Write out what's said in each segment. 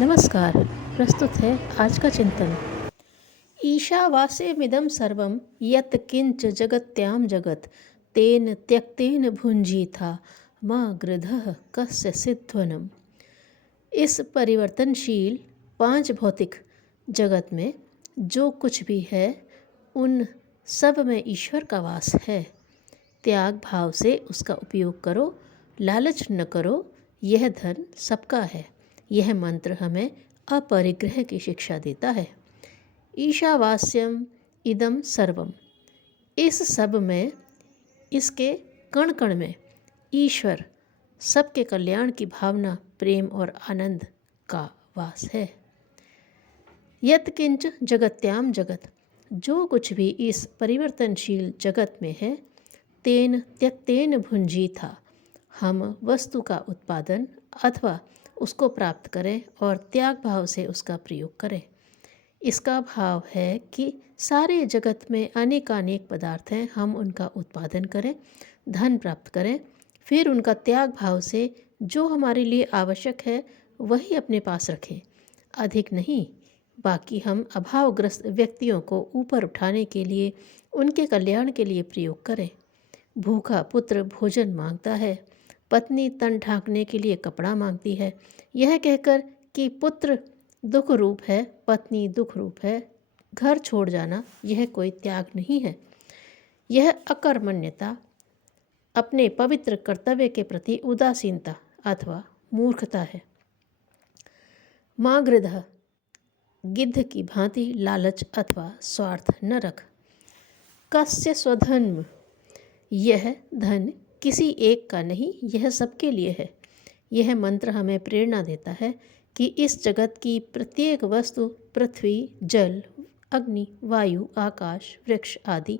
नमस्कार। प्रस्तुत है आज का चिंतन। ईशावास्यमिदं सर्वं यत् किंच जगत्यां जगत् तेन त्यक्तेन भुंजीथा मा गृधः कस्य सिध्वनम्। इस परिवर्तनशील पांच भौतिक जगत में जो कुछ भी है उन सब में ईश्वर का वास है। त्याग भाव से उसका उपयोग करो, लालच न करो। यह धन सबका है। यह मंत्र हमें अपरिग्रह की शिक्षा देता है। ईशावास्यम इदम सर्वम, इस सब में, इसके कण कण में ईश्वर, सबके कल्याण की भावना, प्रेम और आनंद का वास है। यत् किंच जगत्याम जगत, जो कुछ भी इस परिवर्तनशील जगत में है, तेन त्यक्तेन भुंजीथा, हम वस्तु का उत्पादन अथवा उसको प्राप्त करें और त्याग भाव से उसका प्रयोग करें। इसका भाव है कि सारे जगत में अनेकानेक पदार्थ हैं, हम उनका उत्पादन करें, धन प्राप्त करें, फिर उनका त्याग भाव से जो हमारे लिए आवश्यक है वही अपने पास रखें, अधिक नहीं। बाकी हम अभावग्रस्त व्यक्तियों को ऊपर उठाने के लिए, उनके कल्याण के लिए प्रयोग करें। भूखा पुत्र भोजन मांगता है, पत्नी तन ढांकने के लिए कपड़ा मांगती है। यह कहकर कि पुत्र दुख रूप है, पत्नी दुख रूप है, घर छोड़ जाना यह कोई त्याग नहीं है। यह अकर्मण्यता, अपने पवित्र कर्तव्य के प्रति उदासीनता अथवा मूर्खता है। मागृध, गिद्ध की भांति लालच अथवा स्वार्थ न रख। कस्य स्वधन्म, यह धन किसी एक का नहीं, यह सबके लिए है। यह मंत्र हमें प्रेरणा देता है कि इस जगत की प्रत्येक वस्तु, पृथ्वी, जल, अग्नि, वायु, आकाश, वृक्ष आदि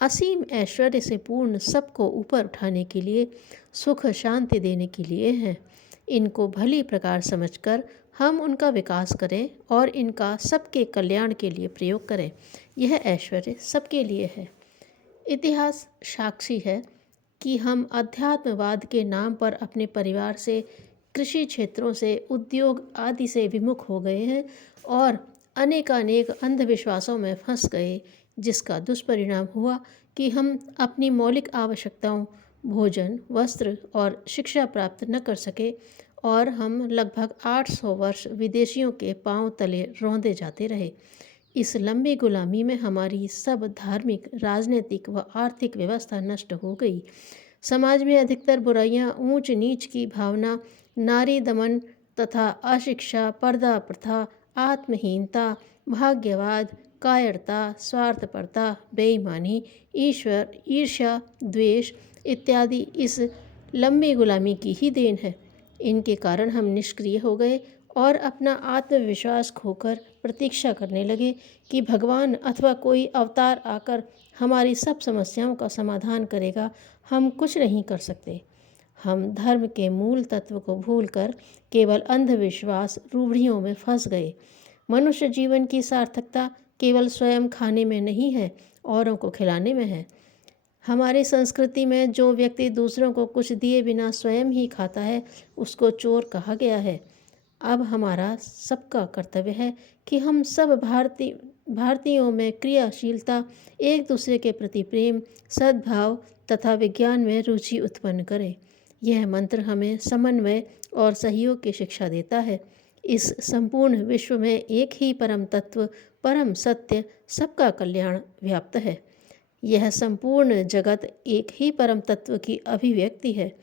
असीम ऐश्वर्य से पूर्ण सबको ऊपर उठाने के लिए, सुख शांति देने के लिए हैं। इनको भली प्रकार समझकर हम उनका विकास करें और इनका सबके कल्याण के लिए प्रयोग करें। यह ऐश्वर्य सबके लिए है। इतिहास साक्षी है कि हम अध्यात्मवाद के नाम पर अपने परिवार से, कृषि क्षेत्रों से, उद्योग आदि से विमुख हो गए हैं और अनेकानेक अंधविश्वासों में फंस गए, जिसका दुष्परिणाम हुआ कि हम अपनी मौलिक आवश्यकताओं, भोजन, वस्त्र और शिक्षा प्राप्त न कर सके और हम लगभग 800 वर्ष विदेशियों के पांव तले रौंदे जाते रहे। इस लंबी गुलामी में हमारी सब धार्मिक, राजनीतिक व आर्थिक व्यवस्था नष्ट हो गई। समाज में अधिकतर बुराइयां, ऊंच नीच की भावना, नारी दमन तथा अशिक्षा, पर्दा प्रथा, आत्महीनता, भाग्यवाद, कायरता, स्वार्थपरता, बेईमानी, ईर्ष्या, द्वेष इत्यादि इस लंबी गुलामी की ही देन है। इनके कारण हम निष्क्रिय हो गए और अपना आत्मविश्वास खोकर प्रतीक्षा करने लगे कि भगवान अथवा कोई अवतार आकर हमारी सब समस्याओं का समाधान करेगा। हम कुछ नहीं कर सकते। हम धर्म के मूल तत्व को भूलकर केवल अंधविश्वास, रूढ़ियों में फंस गए। मनुष्य जीवन की सार्थकता केवल स्वयं खाने में नहीं है, औरों को खिलाने में है। हमारी संस्कृति में जो व्यक्ति दूसरों को कुछ दिए बिना स्वयं ही खाता है, उसको चोर कहा गया है। अब हमारा सबका कर्तव्य है कि हम सब भारतीयों में क्रियाशीलता, एक दूसरे के प्रति प्रेम, सद्भाव तथा विज्ञान में रुचि उत्पन्न करें। यह मंत्र हमें समन्वय और सहयोग की शिक्षा देता है। इस संपूर्ण विश्व में एक ही परम तत्व, परम सत्य, सबका कल्याण व्याप्त है। यह संपूर्ण जगत एक ही परम तत्व की अभिव्यक्ति है।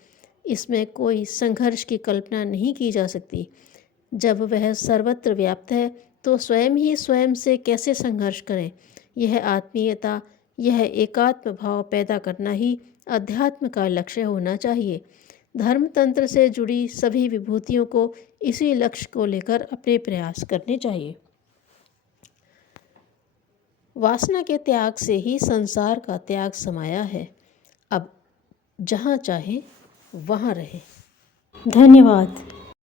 इसमें कोई संघर्ष की कल्पना नहीं की जा सकती। जब वह सर्वत्र व्याप्त है तो स्वयं ही स्वयं से कैसे संघर्ष करें। यह आत्मीयता, यह एकात्म भाव पैदा करना ही अध्यात्म का लक्ष्य होना चाहिए। धर्मतंत्र से जुड़ी सभी विभूतियों को इसी लक्ष्य को लेकर अपने प्रयास करने चाहिए। वासना के त्याग से ही संसार का त्याग समाया है। अब जहाँ चाहे वहाँ रहे। धन्यवाद।